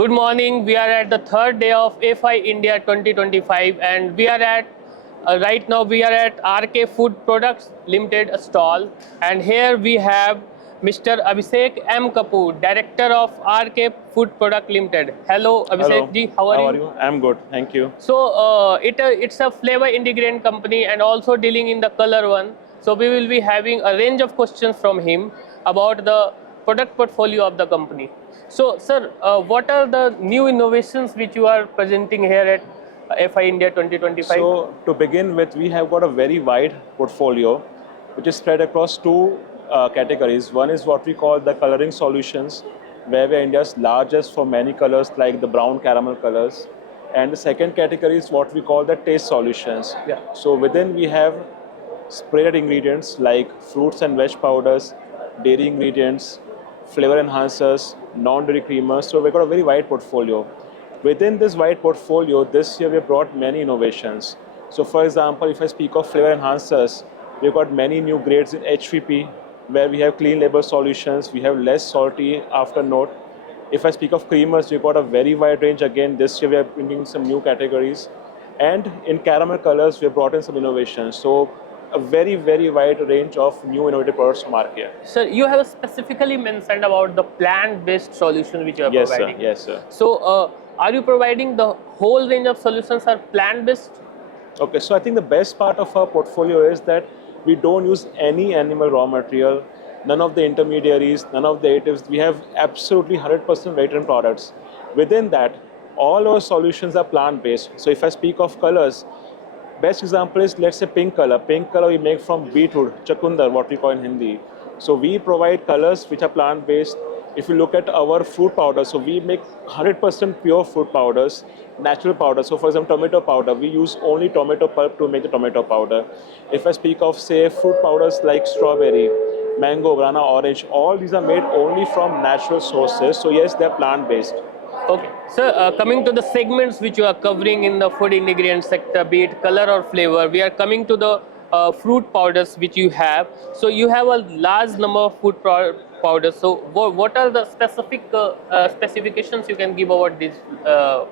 Good morning. We are at the third day of AFI India 2025 and we are at right now we are at RK Food Products Limited stall, and here we have Mr. Abhishek M. Kapoor, Director of RK Food Product Limited. Hello Hello. Abhishek ji, how are you? I'm good, thank you. So it's a flavor ingredient company and also dealing in the color one. So we will be having a range of questions from him about the product portfolio of the company. So sir, what are the new innovations which you are presenting here at FI India 2025? So to begin with, we have got a very wide portfolio, which is spread across two categories. One is what we call the coloring solutions, where we are India's largest for many colors like the brown caramel colors. And the second category is what we call the taste solutions. Yeah. So within we have spreaded ingredients like fruits and veg powders, dairy ingredients, flavor enhancers, non-dairy creamers. So we've got a very wide portfolio. Within this wide portfolio, this year we brought many innovations. So for example, if I speak of flavor enhancers, we've got many new grades in HVP, where we have clean label solutions, we have less salty after note. If I speak of creamers, we've got a very wide range again. This year we are bringing some new categories. And in caramel colors, we have brought in some innovations. So a very, very wide range of new innovative products from RK. Sir, you have specifically mentioned about the plant-based solution which you are Yes, sir. providing. Yes, sir. So are you providing the whole range of solutions are plant-based? Okay, so I think the best part of our portfolio is that we don't use any animal raw material, none of the intermediaries, none of the additives. We have absolutely 100% vegetarian products. Within that, all our solutions are plant-based. So if I speak of colors, best example is, let's say, pink color. Pink color we make from beetroot, chakundar, what we call in Hindi. So we provide colors which are plant-based. If you look at our fruit powder, so we make 100% pure fruit powders, natural powder. So for example, tomato powder, we use only tomato pulp to make the tomato powder. If I speak of, say, fruit powders like strawberry, mango, banana, orange, all these are made only from natural sources. So yes, they're plant-based. Okay. Sir, coming to the segments which you are covering in the food ingredient sector, be it color or flavor, we are coming to the fruit powders which you have. So you have a large number of powders. So what are the specific specifications you can give about these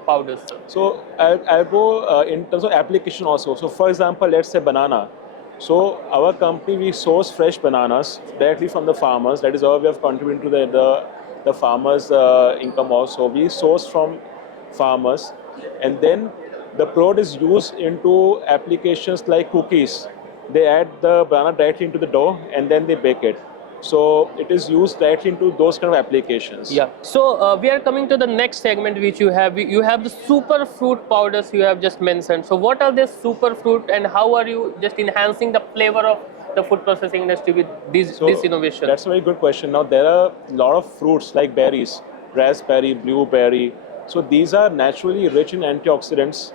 powders, sir? So I'll go in terms of application also. So for example, let's say banana. So our company, we source fresh bananas directly from the farmers. That is our way of contributing to the farmers' income also. We source from farmers, and then the product is used into applications like cookies. They add the banana directly into the dough and then they bake it. So it is used directly into those kind of applications. Yeah. So we are coming to the next segment which you have. You have the super fruit powders you have just mentioned. So what are these super fruit and how are you just enhancing the flavor of the food processing industry with this innovation? That's a very good question. Now there are a lot of fruits like berries, raspberry, blueberry. So these are naturally rich in antioxidants.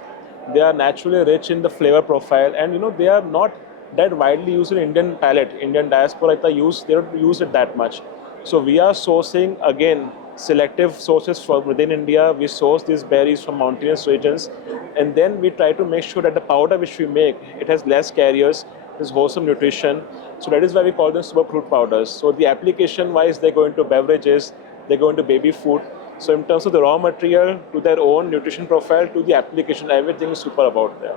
They are naturally rich in the flavor profile, and they are not that widely used in Indian palate. Indian diaspora they don't use it that much. So we are sourcing again selective sources from within India. We source these berries from mountainous regions, and then we try to make sure that the powder which we make, it has less carriers, it has wholesome nutrition. So that is why we call them super fruit powders. So the application wise, they go into beverages, they go into baby food. So in terms of the raw material to their own nutrition profile to the application, everything is super about there.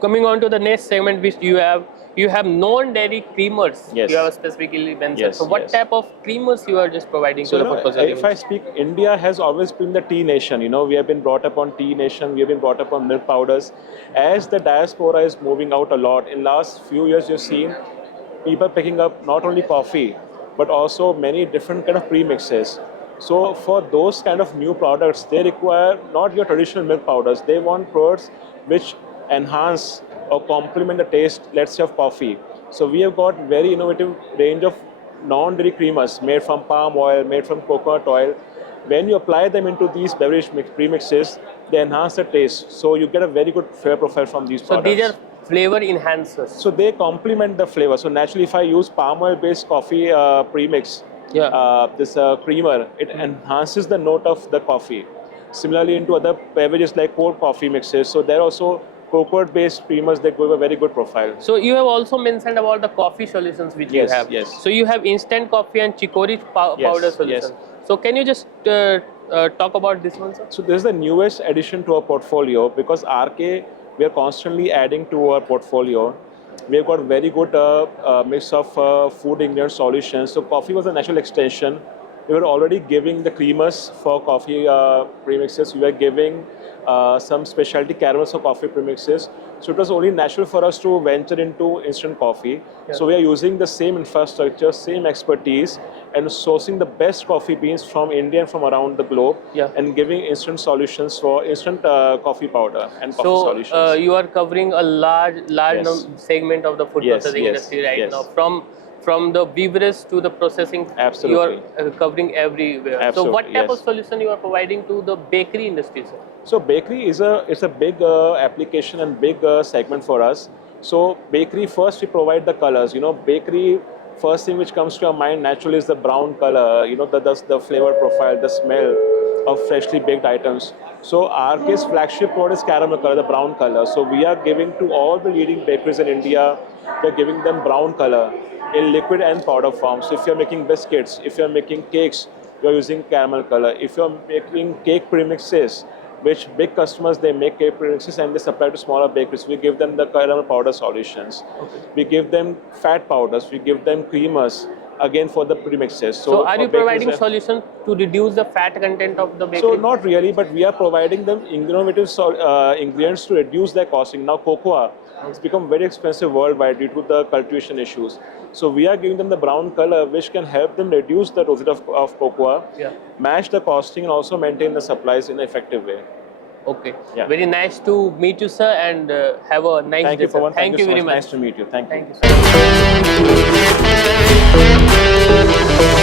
Coming on to the next segment which you have non-dairy creamers. Yes. You have specifically mentioned. Yes, so what yes. type of creamers you are just providing So to the food processing if I speak, India has always been the tea nation. We have been brought up on tea nation. We have been brought up on milk powders. As the diaspora is moving out a lot, in last few years you've seen people picking up not only coffee, but also many different kind of premixes. So for those kind of new products, they require not your traditional milk powders. They want products which enhance or complement the taste, let's say, of coffee. So we have got very innovative range of non-dairy creamers made from palm oil, made from coconut oil. When you apply them into these beverage premixes, they enhance the taste. So you get a very good flavor profile from these products. So these are flavor enhancers. So they complement the flavor. So naturally, if I use palm oil-based coffee premix, this creamer, it enhances the note of the coffee. Similarly, into other beverages like cold coffee mixes. So they're also coconut-based creamers that give a very good profile. So you have also mentioned about the coffee solutions which you have. Yes. So you have instant coffee and chicory powder solution. Yes. So can you just talk about this one, sir? So this is the newest addition to our portfolio because RK, we are constantly adding to our portfolio. We have got very good mix of food ingredient solutions. So coffee was a natural extension. We were already giving the creamers for coffee premixes. We were giving some specialty caramels for coffee premixes. So it was only natural for us to venture into instant coffee. Yeah. So we are using the same infrastructure, same expertise, and sourcing the best coffee beans from India and from around the globe, Yeah. and giving instant solutions for instant coffee powder and coffee So solutions. you are covering a large Yes. segment of the food Yes, processing yes, industry right yes. now. From the beverage to the processing, Absolutely. you are covering everywhere. So what Absolutely, type of yes. solution you are providing to the bakery industry, sir? So bakery is a big application and big segment for us. So bakery, first we provide the colors. You know, bakery, first thing which comes to your mind naturally is the brown color. You know, the flavor profile, the smell of freshly baked items. So RK's flagship product is caramel color, the brown color. So we are giving to all the leading bakeries in India, we are giving them brown color in liquid and powder form. So if you're making biscuits, if you're making cakes, you're using caramel color. If you're making cake premixes, which big customers, they make cake premixes and they supply to smaller bakeries, we give them the caramel powder solutions. Okay. We give them fat powders, we give them creamers, again for the premixes. So are for you bakeries providing and- solution to reduce the fat content of the bakery? So not really, but we are providing them innovative ingredients to reduce their costing. Now cocoa has become very expensive worldwide due to the cultivation issues. So we are giving them the brown color, which can help them reduce the dosage of cocoa, Yeah. match the costing, and also maintain the supplies in an effective way. Okay. Yeah. Very nice to meet you, sir, and have a nice Thank day, you, sir. Pawan. Thank you so very much. much. Nice to meet you. Thank you. Thank you, sir.